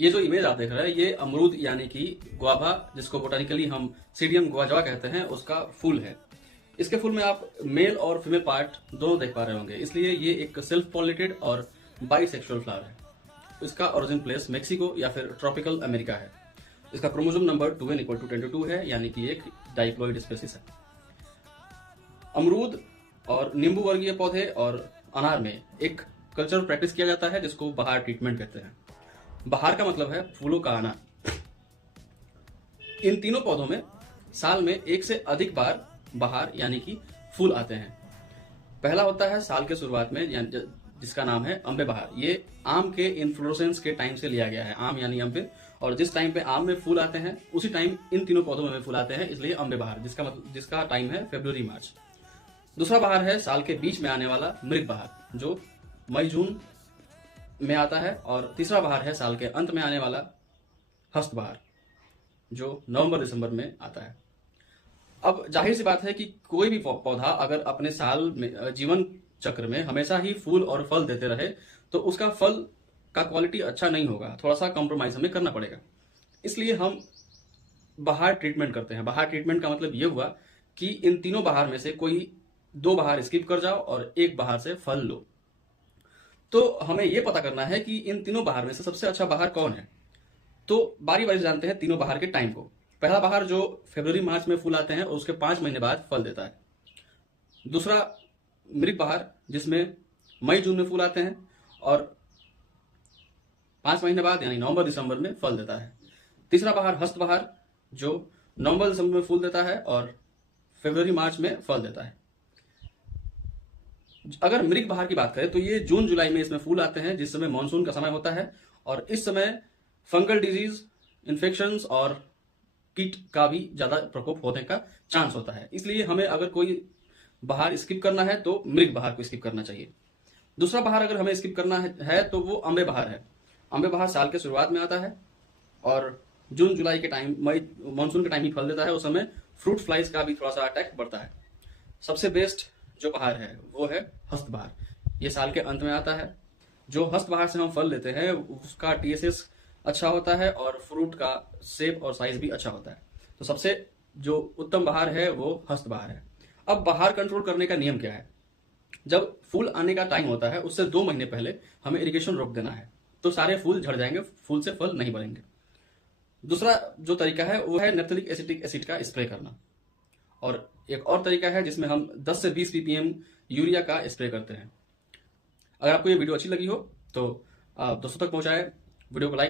ये जो इमेज आप देख रहे हैं ये अमरूद यानी कि गुआवा, जिसको बोटानिकली हम सीडियम गुआजावा कहते हैं, उसका फूल है। इसके फूल में आप मेल और फीमेल पार्ट दोनों देख पा रहे होंगे, इसलिए ये एक सेल्फ पॉलिनेटेड और बाइसेक्सुअल फ्लावर है। इसका ओरिजिन प्लेस मेक्सिको या फिर ट्रॉपिकल अमेरिका है। इसका क्रोमोसोम नंबर 2n=10 है, यानी कि एक डाइप्लॉइड स्पेसिस है। अमरूद और नींबू वर्गीय पौधे और अनार में एक कल्चरल प्रैक्टिस किया जाता है जिसको बहार ट्रीटमेंट कहते हैं। बहार का मतलब है फूलों का आना। इन तीनों पौधों में साल में एक से अधिक बार बहार यानी कि फूल आते हैं। पहला होता है साल के शुरुआत में, जिसका नाम है अम्बे बहार। ये आम के इन्फ्लोरेंस के टाइम से लिया गया है, आम यानी अम्बे, और जिस टाइम पे आम में फूल आते हैं उसी टाइम इन तीनों पौधों में फूल आते हैं, इसलिए अम्बे बहार, जिसका टाइम है फरवरी मार्च। दूसरा बहार है साल के बीच में आने वाला मृग बहार, जो मई जून में आता है। और तीसरा बहार है साल के अंत में आने वाला हस्त बहार, जो नवंबर दिसंबर में आता है। अब जाहिर सी बात है कि कोई भी पौधा अगर अपने साल में जीवन चक्र में हमेशा ही फूल और फल देते रहे तो उसका फल का क्वालिटी अच्छा नहीं होगा, थोड़ा सा कॉम्प्रोमाइज हमें करना पड़ेगा। इसलिए हम बहार ट्रीटमेंट करते हैं। बहार ट्रीटमेंट का मतलब ये हुआ कि इन तीनों बहार में से कोई 2 बहार स्किप कर जाओ और 1 बहार से फल लो। तो हमें यह पता करना है कि इन तीनों बहार में से सबसे अच्छा बहार कौन है। तो बारी बारी से जानते हैं तीनों बहार के टाइम को। पहला बहार जो फरवरी मार्च में फूल आते हैं और उसके 5 महीने बाद फल देता है। दूसरा मृग बहार, जिसमें मई जून में फूल आते हैं और 5 महीने बाद यानी नवंबर दिसंबर में फल देता है। तीसरा बहार हस्त बहार, जो नवंबर दिसंबर में फूल देता है और फरवरी मार्च में फल देता है। अगर मृग बहार की बात करें तो ये जून जुलाई में इसमें फूल आते हैं, जिस समय मानसून का समय होता है, और इस समय फंगल डिजीज, इन्फेक्शंस और कीट का भी ज्यादा प्रकोप होने का चांस होता है। इसलिए हमें अगर कोई बहार स्किप करना है तो मृग बहार को स्किप करना चाहिए। दूसरा बहार अगर हमें स्किप करना है तो वो अम्बे बहार है। अम्बे बहार साल के शुरुआत में आता है और जून जुलाई के टाइम, मई मानसून के टाइम ही फल देता है। उस समय फ्रूट फ्लाइज का भी थोड़ा सा अटैक बढ़ता है। सबसे बेस्ट जो बहार है वो है हस्त बहार। ये साल के अंत में आता है। जो हस्त बहार से हम फल लेते हैं उसका TSS अच्छा होता है और फ्रूट का शेप और साइज भी अच्छा होता है। तो सबसे जो उत्तम बहार है वो हस्त बहार है। अब बहार कंट्रोल करने का नियम क्या है। जब फूल आने का टाइम होता है उससे 2 महीने पहले हमें इरिगेशन रोक देना है, तो सारे फूल झड़ जाएंगे, फूल से फल नहीं बढ़ेंगे। दूसरा जो तरीका है वो है नेप्थलिक एसिटिक एसिड का स्प्रे करना। और एक और तरीका है जिसमें हम 10 से 20 ppm यूरिया का स्प्रे करते हैं। अगर आपको ये वीडियो अच्छी लगी हो तो दोस्तों तक पहुंचाएं, वीडियो को लाइक